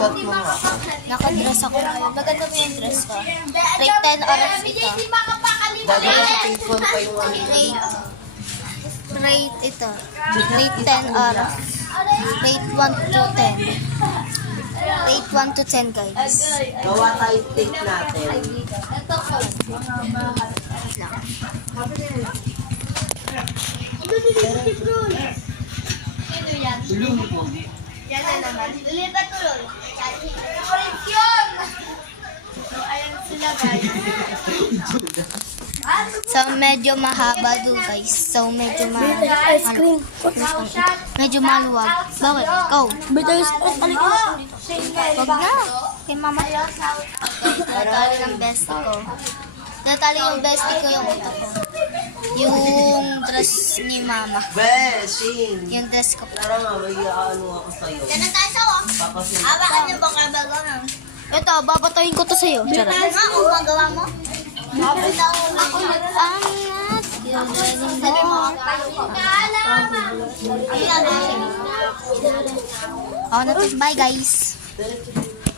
Chat mo nga. Nakadress ako ngayon. Maganda ba yung dress ko? Rate 10 out of 10 ito. Dahil sa Facebook pa yung ano. Rate ito. Rate 10 out of. Rate 1 to 10. Rate 1 to 10 guys. Gawa tayo take natin. Wait lang. Yan na naman. Lilipat ko yun. Correction! So, ayan sila guys. So, medyo mahaba doon guys. So, medyo Ice cream. medyo maluwag. Bakit? Go. Bitter ice cream. Wag na. Kay mama. Natalo ng bestie ko. Natalo yung bestie ko yung utak ko. Yung dress ni mama. Beshing! Yung dress ko. Tara nga, may ano ako sa'yo. Yan ang tayo sa'yo. Papasin. Hawakan niyo ba kabago mo? Ito, babatayin ko to sa'yo. Charot. Ano kung magawa mo? Angat. Sabi mo. Alam. Ako na to. Bye guys.